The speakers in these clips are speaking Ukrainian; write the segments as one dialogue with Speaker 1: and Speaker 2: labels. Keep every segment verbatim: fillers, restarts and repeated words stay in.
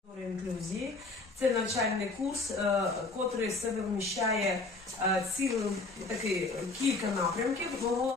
Speaker 1: Інклюзії це навчальний курс, котрий в себе вміщає цілий такий кілька напрямків.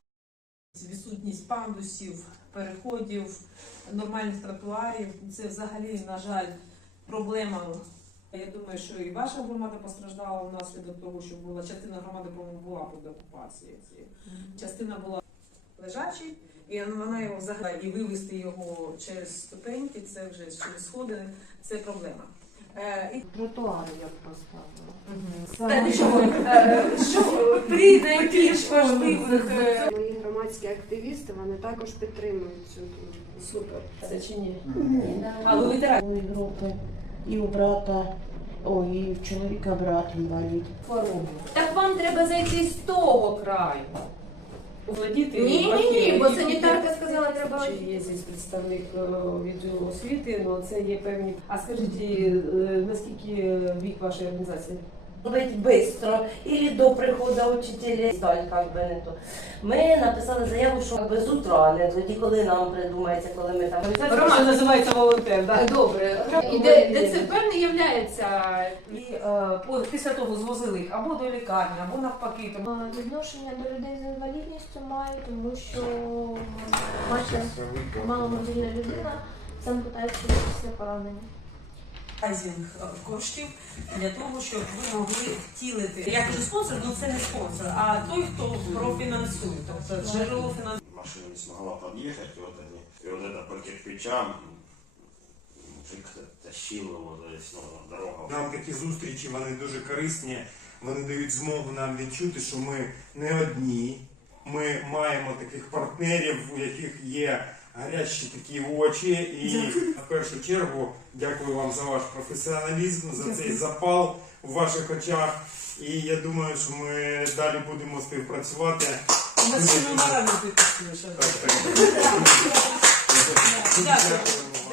Speaker 1: Відсутність пандусів, переходів, нормальних тротуарів – це взагалі, на жаль, проблема. Я думаю, що і ваша громада постраждала внаслідок того, що була частина громади, по-моєму, була під окупацією. Частина була лежачий, і вона його взагалі, і вивести його через ступеньки, це вже через сходи, це проблема. Е, і...
Speaker 2: Тротуари я б поставила.
Speaker 1: Угу. Що, що при найбільш важливих...
Speaker 2: Мої громадські активісти, вони також підтримують цю думку.
Speaker 1: Супер. Це чи ні?
Speaker 3: Ні.
Speaker 1: А ви ветеран?
Speaker 3: У групи і у брата, ой, і в чоловіка брат інвалід.
Speaker 1: Хворобу.
Speaker 4: Так вам треба зайти з того краю.
Speaker 1: Володіти
Speaker 4: Ні, ні, ні, бо санітарка сказала, треба...
Speaker 1: Чи є здесь представник відділу освіти, але це є певні... А скажіть, е, наскільки вік вашої організації?
Speaker 3: Быть быстро, или до приходу учителя здать, как би не то. Ми написали заяву, що без утра, не тоді, коли нам придумається, коли ми там...
Speaker 1: Організація називається волонтер, так?
Speaker 4: Добре. І де, де це певне являється...
Speaker 1: І е, по- після того звозили їх або до лікарні, або навпаки. Тому...
Speaker 5: Відношення до людей з інвалідністю маю, тому що бачите, маломобільна людина сам питається після поранення.
Speaker 1: Айзінг коштів для того, щоб ви могли втілити. Як же спонсор, ну це не спонсор, а той, хто профінансує, тобто джерело фінансування.
Speaker 6: Машина не смогла подъехать, и вот они, и вот это по кирпичам, мужик тащил его, то есть, ну, дорога.
Speaker 7: Нам такі зустрічі, вони дуже корисні, вони дають змогу нам відчути, що ми не одні, ми маємо таких партнерів, у яких є гарячі такі очі, і в першу чергу дякую вам за ваш професіоналізм, за цей запал у ваших очах, і я думаю, що ми далі будемо співпрацювати.
Speaker 1: Ми з цим підписуєш.
Speaker 7: Так, так.
Speaker 1: Дякую.